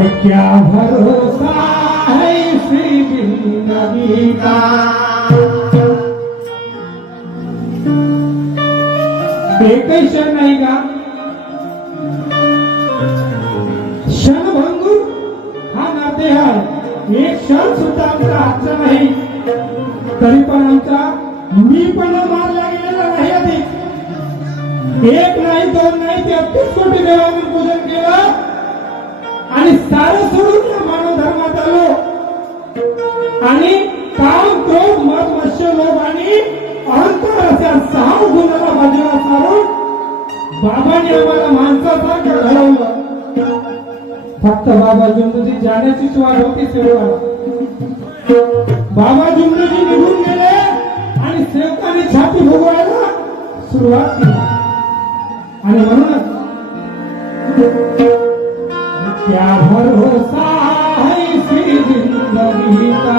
अरे क्या भरोसा है इसी जिंदगी का, एकही क्षण नाही का क्षणभंगूर हा नाते आहे, एक क्षण सुद्धा आमचा हातचा नाही, तरी पण आमचा मी पण मारला गेलेला नाही. अधिक एक नाही दोन नाही 33 कोटी देवांचं पूजन केलं आणि सारं सोडून या मानव धर्मात आलो आणि काम क्रोध मद मत्स्य लोभ आणि अहंकार अशा 6 गुणाला बाजूला सारून बाबांनी आम्हाला माणसासारखं घडवलं. फक्त बाबा जुमजी जाण्याचीच वाट होती सेवेला. बाबा जुमजी निघून गेले आणि सेवकाने छाती भोगवायला सुरुवात केली. आणि म्हणूनच क्या भरोसा है इसी जिंदगी का,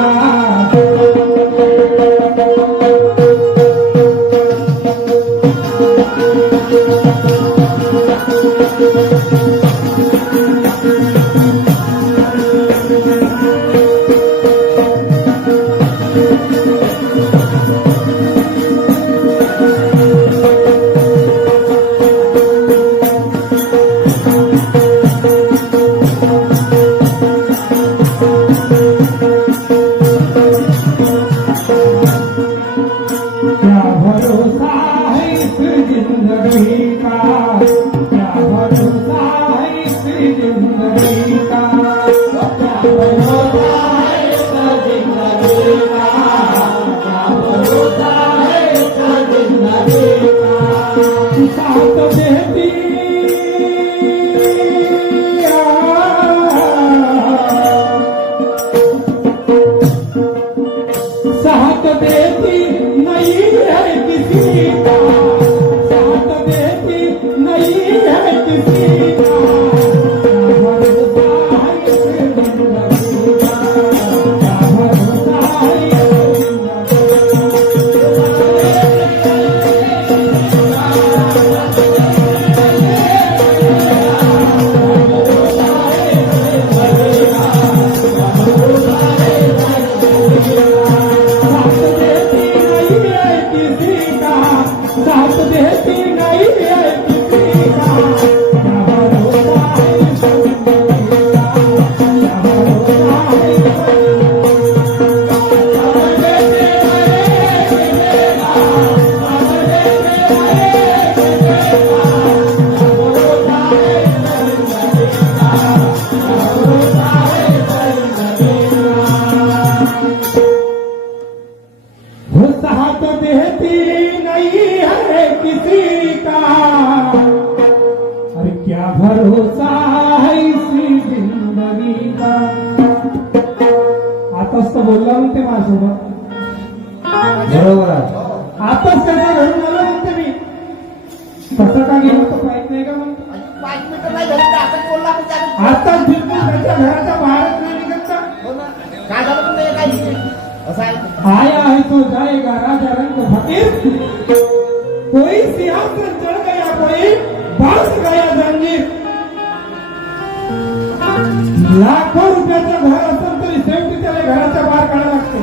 बोलला म्हणते माझ्यासोबत बरोबर आहे. आताच त्याचा घरून आला म्हणते मी कसं का गेलो तर पाहिजे नाही का म्हणतो. आता बिलकुल त्याच्या घराच्या बाहेरच नाही निघत. आया है तो जाएगा राजा रंग फकीर, कोई सिंहासन चढ़ गया कोई बांध गया जंजीर. लाखो रुपयाचं घर असेल तरी शेवटी त्याला घराच्या बाहेर काढावं लागते.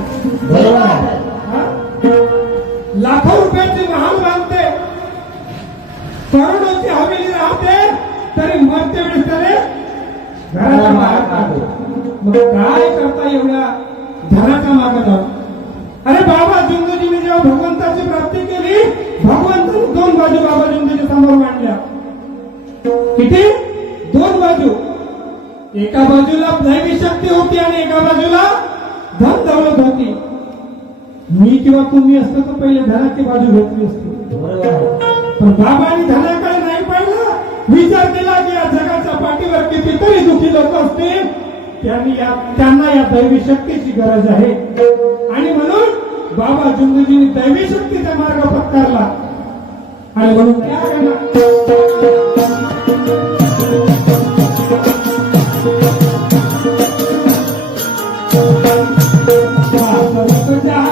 लाखो रुपयाची महाल बांधते, करोडोची हवेली राहते, तरी मरते वेळेस त्याने घराच्या बाहेर काढते. मग काय करता एवढ्या धनाच्या मागे जाऊ. अरे बाबा जुंगजीने जेव्हा भगवंताची प्राप्ती केली, भगवंताने 2 बाजू बाबा जुंगजीच्या समोर मांडल्या. किती? 2 बाजू. एका बाजूला दैवी शक्ती होती आणि एका बाजूला धन दौलत होती. मी किंवा तुम्ही असतो तर पहिले धनाची बाजू घेतली असती, पण बाबांनी धनाकडे नाही पाहिलं. विचार केला की या जगाच्या पाठीवर कितीतरी दुखी लोक असतील, त्यांना या दैवी शक्तीची गरज आहे. आणि म्हणून बाबा जुंगजींनी दैवी शक्तीचा मार्ग पत्करला. आणि म्हणून त्या जाएगी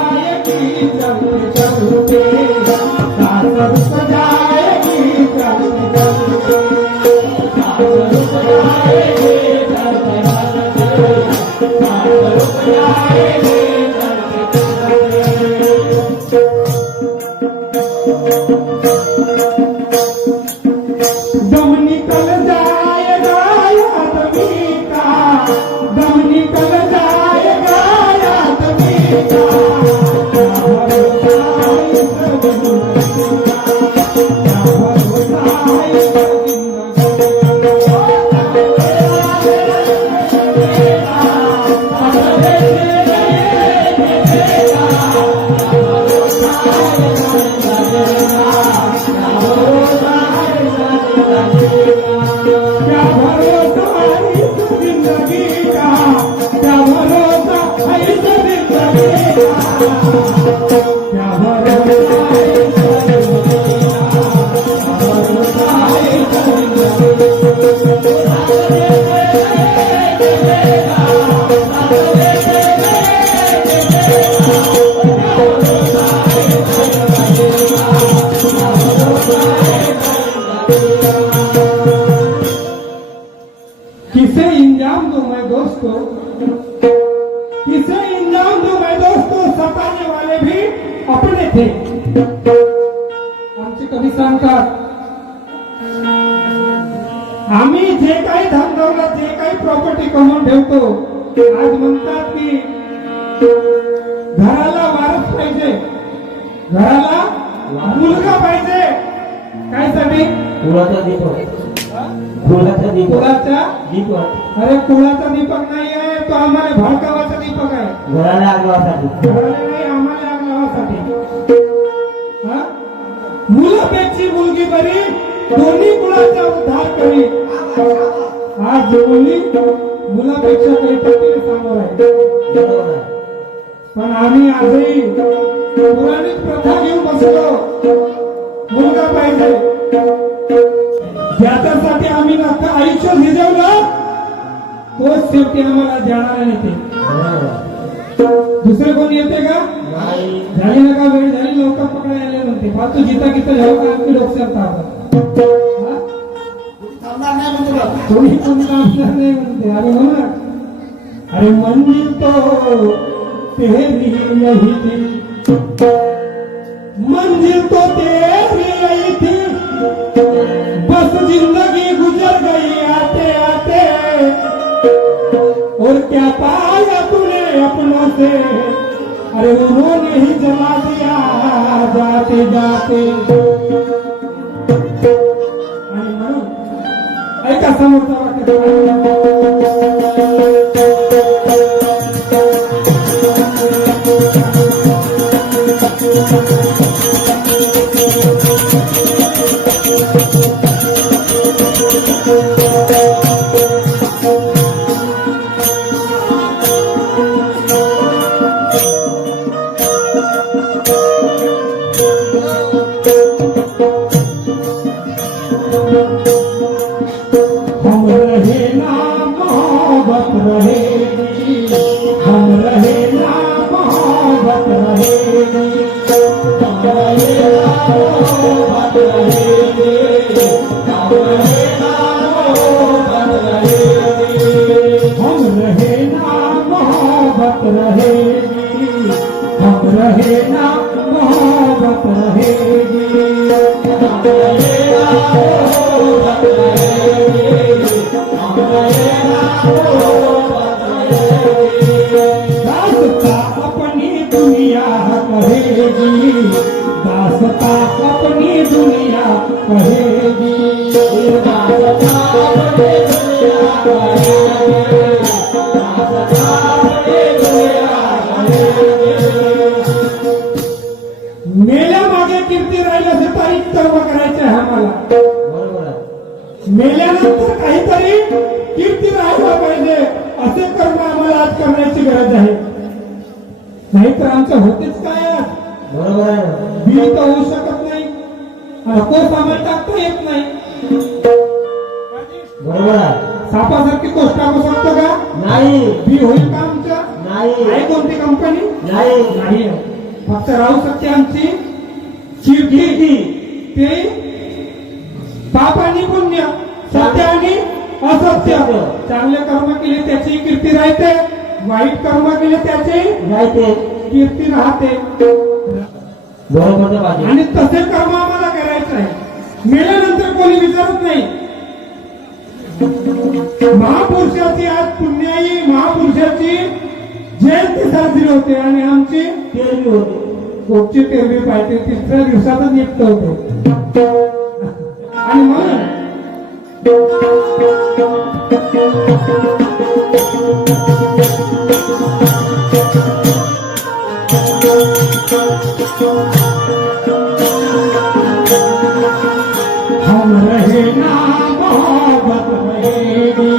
क्या भरोसा है किसे इंजाम दूं मैं दोस्तों, किसे इंजाम दूं मैं दोस्तों, सताने वाले भी अपने थे. आमचे कवी सांगतात, आम्ही जे काही धनदौलत जे काही प्रॉपर्टी कमवून ठेवतो, आज म्हणतात की घराला वारस पाहिजे, घराला मुलगा पाहिजे. काय साठी? कुळाचा दीपक, कुळाचा दीपक, कुळाचा दीपक. अरे कुळाचा दीपक नाही आहे तो, आम्हाला भाडकावाचा दीपक आहे. घराला आगवासाठी, घराला नाही, आम्हाला आग लावासाठी. हा? मुलापेक्षी मुलगी बरी, दोन्ही कुळाचा उद्धार करी. आज मुली मुलापेक्षा काही टक्के समोर आहे. बरोबर आहे. पण आम्ही आजही पुराणिक प्रथा घेऊन बसलो. मुलगा पाहिजे, ज्याच्यासाठी आम्ही अख्खं आयुष्य झिजवलं तोच शेवटी आम्हाला जाणारा नेते. दुसरे कोण येते का? नाही. झाली नका वेळ झाली, लवकर पकडायला म्हणते. फालतू जिता गीता जाऊ का आम्ही लोकसभा कोणी पण थांबणार नाही म्हणते. अरे हो ना, अरे मंजिल तो तेरी यही थी, मंजिल तो तेरी यही थी, बस जिंदगी गुजर गई आते आते, और क्या पाया तूने अपनों से, अरे उन्होंने ही जला दिया जाते जाते. आणि म्हणून ऐका समोरचा वाक्य, हम रहे ना मोहब्बत रहेगी, हम रहे ना मोहब्बत रहेगी, हम रहे ना मोहब्बत रहेगी, हम रहे ना मोहब्बत रहेगी, हम रहे ना मोहब्बत रहेगी, हम रहे ना मोहब्बत रहेगी, हम रहे ना मोहब्बत रहेगी, हम रहे ना मोहब्बत रहेगी. दासता अपनी दुनिया कहेगी, दासता अपनी दुनिया कहेगी, दासता अपनी दुनिया कहेगी, दासता अपनी दुनिया कहेगी. मेल्या मागे कीर्ती राहिल्याचं तरी कर्म करायचं आहे आम्हाला. बरोबर आहे. मेल्यानंतर काहीतरी कीर्ती राहायला पाहिजे, असे कर्म आम्हाला आज करण्याची गरज आहे. नाहीतर आमचं होतेच काय आज. बरोबर आहे. बी तर होऊ शकत नाही, कोस आम्हाला टाकता येत नाही. बरोबर आहे. सापासारखी कोस टाकू शकतो का? नाही. बी होईल का आमचं? नाही. आहे कोणती कंपनी? नाही. नाही. फक्त राहू शकते आमची कीर्ती, ते पाप आणि पुण्य, सत्य आणि असत्य. चांगले कर्म केले त्याची कीर्ती राहते, वाईट कर्म केले त्याची राहते, कीर्ती राहते. बरोबर पाहिजे. आणि तसे कर्म आम्हाला करायचं आहे. मेल्यानंतर कोणी विचारत नाही. महापुरुषाची आज पुण्याई महापुरुषाची जयंती साजरी होते आणि आमची तेरवी होते. पुढची तेरवी पाहिजे, तिसऱ्या दिवसातच निघत होते. आणि म्हणून हम रहे ना मोहब्बत रहेगी,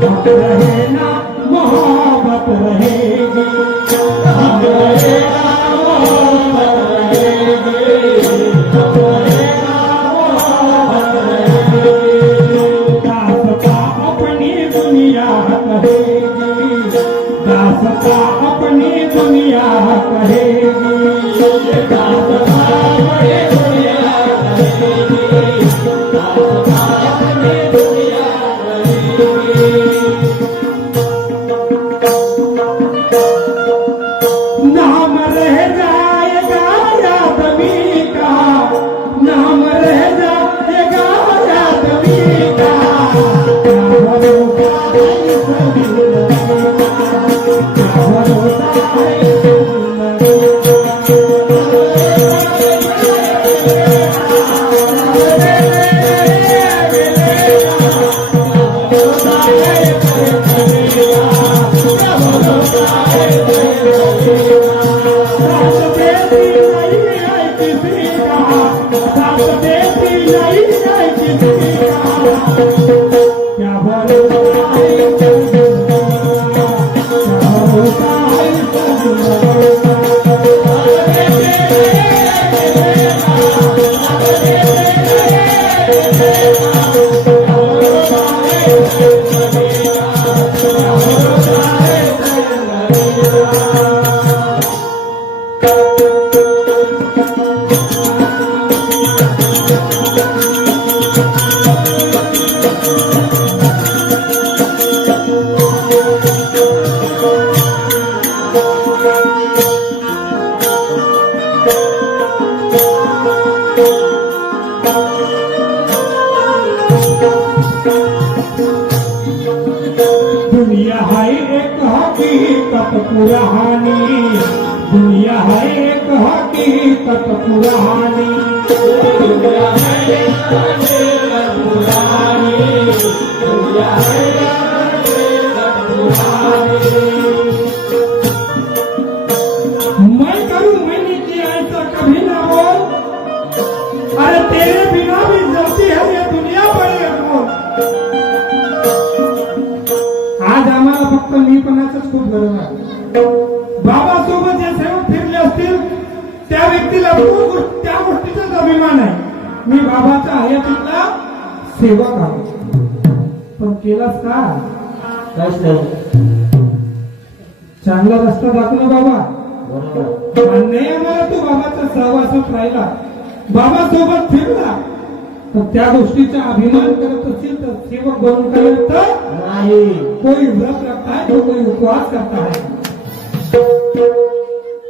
हम रहे ना मोहब्बत रहेगी, हम रहे कहेगी, दासता अपनी दुनिया कहेगी, दासता अपनी दुनिया कहेगी, दासता अपनी दुनिया कहेगी। नाम रह जाएगा आदमी का, नाम रह जाएगा आदमी का, क्या भरोसा है इस जिंदगी का, क्या भरोसा है इस दुनिया है एक हकीकत पुरानी, दुनिया है एक हकीकत पुरानी, दुनिया है एक हकीकत पुरानी, दुनिया है एक हकीकत पुरानी। मैं करूं मैंने किया ऐसा कभी ना बोल, अरे तेरे बिना भी जलती है ये दुनिया बड़ी अनमोल। आज आम्हाला फक्त मीपणाचाच खूप गरज आहे। बाबा सोबत जे सेवक फिरले असतील त्या व्यक्तीला त्या गोष्टीचाच अभिमान आहे, मी बाबाच्या हयातीतला सेवक आहे। पण केलास का? काहीच नाही. चांगला रस्ता दाखवला बाबा, बरोबर मान्य आहे आम्हाला तू बाबाच्या सहवासात राहिला, बाबा सोबत फिरला, तर त्या गोष्टीचा अभिमान करत असेल तर सेवक बनून काय होतं? नाही. कोई व्रत रखता है तो कोई उपवास करता है,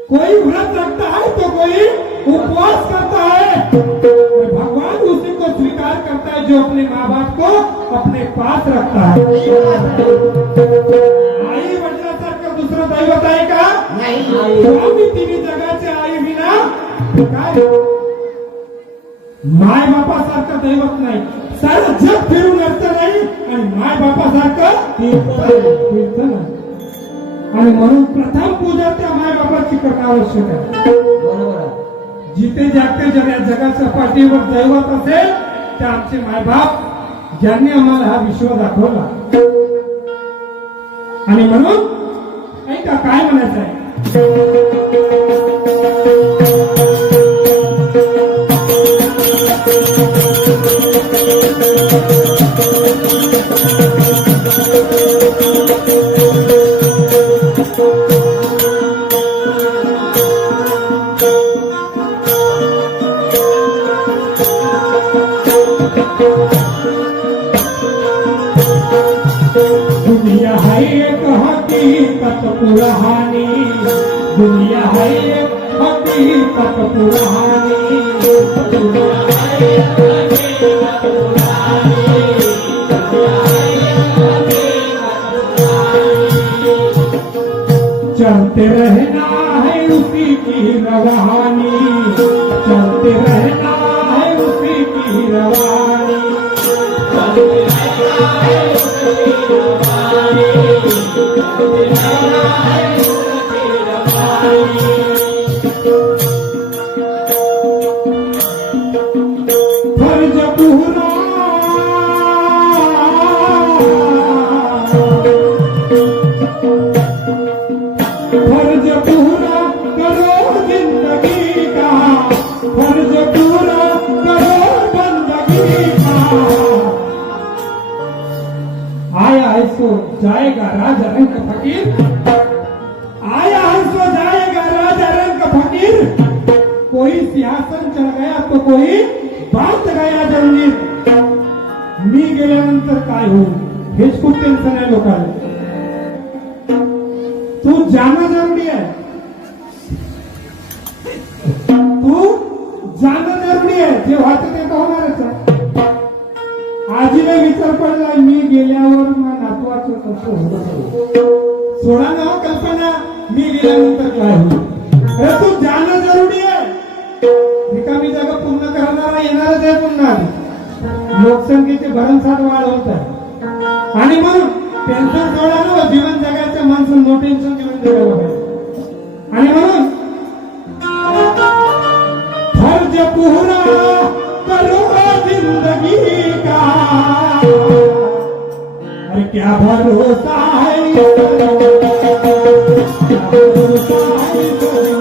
कोई व्रत रखता है तो कोई उपवास करता है। भगवान उसी को स्वीकार करता है जो अपने माँ बाप को अपने पास रखता है। आई वडिलांसारखं दुसरं दैवत आहे का? नाही. स्वामी तिन्ही जगाचे आई विना काय? माय बापासारखं दैवत नाही, सारं जग फिरून असतं नाही, आणि माय बापासारखं तीर्थ नाही। आणि म्हणून प्रथम पूजा त्या माय बापाची करणं आवश्यक आहे। बरोबर आहे. जिथे जागते जगाच्या पाठीवर दैवत असेल ते आमचे मायबाप, ज्यांनी आम्हाला हा विश्व दाखवला। आणि म्हणून ऐका काय म्हणायचं आहे, दुनिया है एक हकीकत पुरानी, दुनिया है एक हकीकत पुरानी, दुनिया है एक हकीकत पुरानी, दुनिया है एक हकीकत पुरानी। चलते रहना है उसी की रवानी, चलते रहना है उसी की रवानी, चलते रहना है उसी की रवानी, चलते रहना है उसी की रवानी। फर्ज पूरा फर्ज पूरा करो जिंदगी का, राजा रंग फकीर, आया हंसो जाएगा राजा रंग फकीर, कोई सिंहासन चढ़ गया तो कोई बांध गया जंजीर. मी गेल्यानंतर काय होईल हेच खूप टेन्शन आहे लोकांना. तू जाणं जरुरी आहे, तू जाणं जरुरी आहे. जे व्हायचं ते तर होणारच आहे. आजीला विचार पडला मी गेल्यावर मग नातवाचं कसं होतं. सोडा ना हो कल्पना मी गेल्यानंतर काय होईल. अरे तू जाणं जरुरी आहे. रिकामी जागा पूर्ण करणारा येणारच आहे पुन्हा. लोकसंख्येचे भरमसाठ वाढ होत आहे आणि म्हणून पेन्शन सोडा ना जीवन जगायचं माणसं नो टेन्शन जीवन जगायला पाहिजे. आणि म्हणून फर्ज पूरा करो जिंदगी का, अरे क्या भरोसा है, क्या भरोसा है